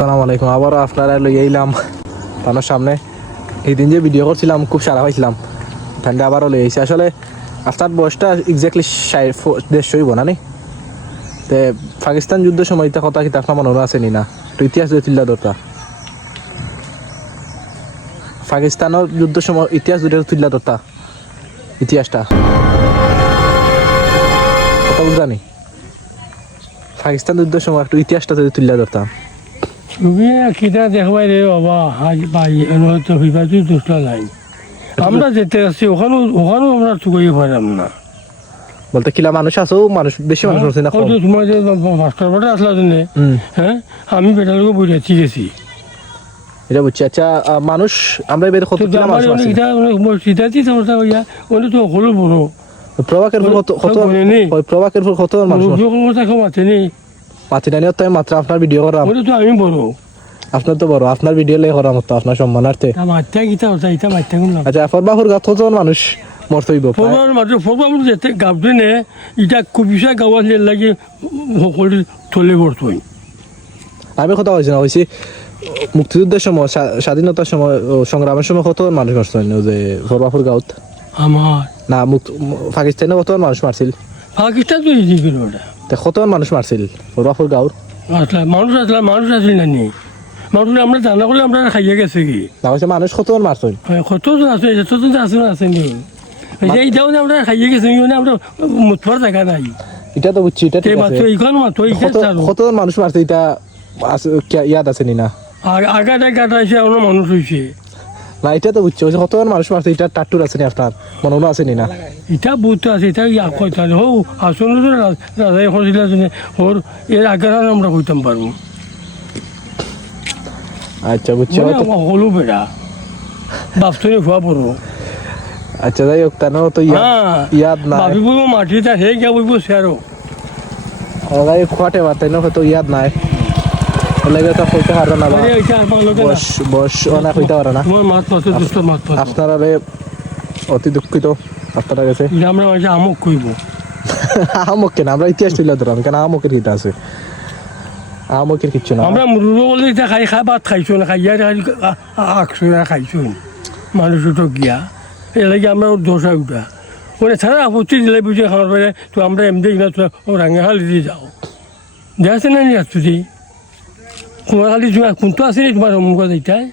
আসসালামু আলাইকুম। আবারও আপনারা লইয়া এলাম আপনার সামনে। এই দিন যে ভিডিও করছিলাম খুব সারা হয়েছিলাম, ঠান্ডা আবারও লই আইছি। আসলে আপনার বয়সটা এক্স্যাক্টলি 150 হইব না নি? তে পাকিস্তান যুদ্ধের সময় এটা কথা কি আপনার মনে আছে নি? না তো ইতিহাস যদি তুললা দরকার, পাকিস্তানের যুদ্ধের সময় ইতিহাস দুটো তুললা দরকার, ইতিহাসটা কথা বুঝানি। পাকিস্তান যুদ্ধের সময় একটু ইতিহাসটা যদি তুললা দরকার। তুমি কিনা দেখবাই রে বাবা হাজ ভাই তো বিভাজি দুষ্টা নাই। আমরা যেতে আসছি ওখানেও আমরা চুকাইয়ে পারলাম না। বলতে কিলা মানুষ আছো, মানুষ বেশি মানুষ আছে না? তোমার যে মাস্টার বাটা আসলা জন্যে, হ্যাঁ আমি বেটালোকে বুঝাচ্ছি গেছি এটা বুঝছি। আচ্ছা মানুষ আমরা এবার কত কিলা মানুষ আছি? সিদ্ধার্থী সমস্যা হইয়া ওটা তো হলো বড় প্রভাকের ফুল কত প্রভাকের ফুল কত মানুষ মাতে নেই পাতি নানি তো মাত্র আপনার ভিডিও করা। ওটা তো আমি বড়, আপনার তো বড়, আপনার ভিডিও লে করা মতো আপনার সম্মানার্থে। মাত্রা গীতা ওটা এটা মাত্রা করলাম। আচ্ছা ফরবাহুর গাত কতজন মানুষ মরতে হইব? ফরবার যেতে গাবতে নে এটা খুব বিষয় গাওয়া লাগে সকলে চলে বর্ত। আমি কথা কইছি না, কইছি মুক্তিযুদ্ধের সময় স্বাধীনতার সময় সংগ্রামের সময় কতজন মানুষ মারছেন যে ফরবাহুর গাঁত? আমার না পাকিস্তানে কতজন মানুষ মারছিল? পাকিস্তান তো ইজি ছিল ওটা। কতজন মানুষ মারছিল ফরবাহুর গাঁত? মানুষ আসলে না নি মানুষ আমরা জানা করলে আমরা খাইয়া গেছে কি না কইছে মানুষ কতজন মারছেন? কতজন আছে যতজন আছে আসেনি এইটাও আমরা খাইয়ে গেছি মানে আমরা মুতফার জায়গা নাই। এটা তো বুঝছি, এটা ঠিক আছে। এইখানে মাত্র কতজন মানুষ মারছে এটা ইয়াদ আছে নি? না আগাটা গাটা এসে অন্য মানুষ হয়েছে না, এটা তো বুঝছি। কতজন মানুষ মারছে এটা টাট্টুর আছে নি আপনার মনে আছে নি? না এটা বুঝতে আছে এটা কইতে হো আসলে রাজাই হয়েছিল ওর এর আগে আমরা কইতাম পারবো। আচ্ছা বুঝছি। হলো বেড়া বাপতনে হওয়া পড়ো। আচ্ছা যাই হোক, তেন তো ইয়াদ না ভাবি বইব মাটিটা হে গিয়া বইব সেরো যাই খোয়াটে বা তাই না হয়তো ইয়াদ নাই, লাগে তো কইতে পারো না। বস অনেক হইতে পারে না। আপনারা অতি দুঃখিত আপনারা গেছে। আমরা আমক কইব আমক কেন? আমরা ইতিহাস তুলে ধরাম কেন? আমকের কিটা আছে? আমকের কিচ্ছু না। আমরা মুরুব বলে খাই ভাত খাইছো না, খাইয়া আঁকছো না খাইছো মানুষ তো গিয়া এ লাগে আমরা ওর দোষা উঠা ওরা ছাড়া আপত্তি দিলে বুঝে খাওয়ার পরে তো আমরা এমনি না তো রাঙা হালি দিয়ে যাও দেখছে না নি আসছি তোমার খালি কোনটো আছে নি তোমার মুখ এইটাই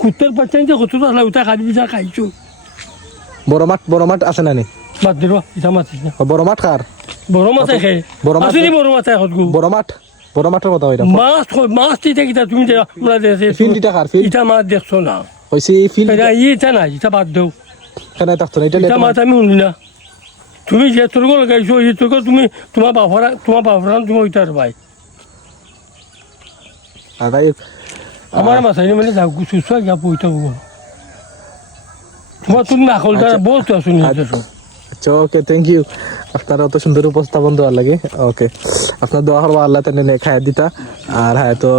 কুত্তর পাচ্ছেন যে কত আসলে ওটা খালি বিচা খাইছো। বড় মাঠ আছে না নি? বাদ দিল এটা মাতিস না। বড় মাঠ কার? বড় মাছ খাই আসেনি বড় মাছ বড় মাঠের কথা হইতাম। মাছ এটা কিটা তুমি ফিল্ড এটা কার? এটা মাছ দেখছো না কইছি ফিল্ড এটা নাই এটা বাদ দেও কেন থাকতো না? এটা মাছ আমি শুনি না। তুমি যে তোর লাগাইছো এই তোর তুমি তোমার বাপরা তুমি ওইটার ভাই আমার মাথায় মানে সুস্থ গিয়া পইতে তোমার তুমি আকলটা বলতে আসুন। আচ্ছা ওকে, থ্যাংক ইউ। আপনার অত সুন্দর উপস্থাপন দেওয়ার লাগে। ওকে, আপনার দোয়া করবো আল্লাহ তেনে খাই দিতা। আর হ্যাঁ তো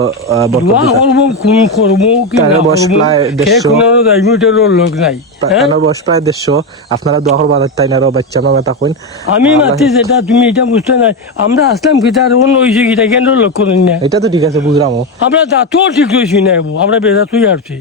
আপনারা দোয়া করবো তাই না বাচ্চা মামা তখন আমি মাতি যেটা তুমি এটা বুঝতে নাই আমরা আসলাম কিটা অন্য হয়েছে কিটা কেন্দ্র লক্ষ্য না। এটা তো ঠিক আছে বুঝলাম, আমরা জাতও ঠিক রয়েছি না আমরা বেজাতুই আসছি।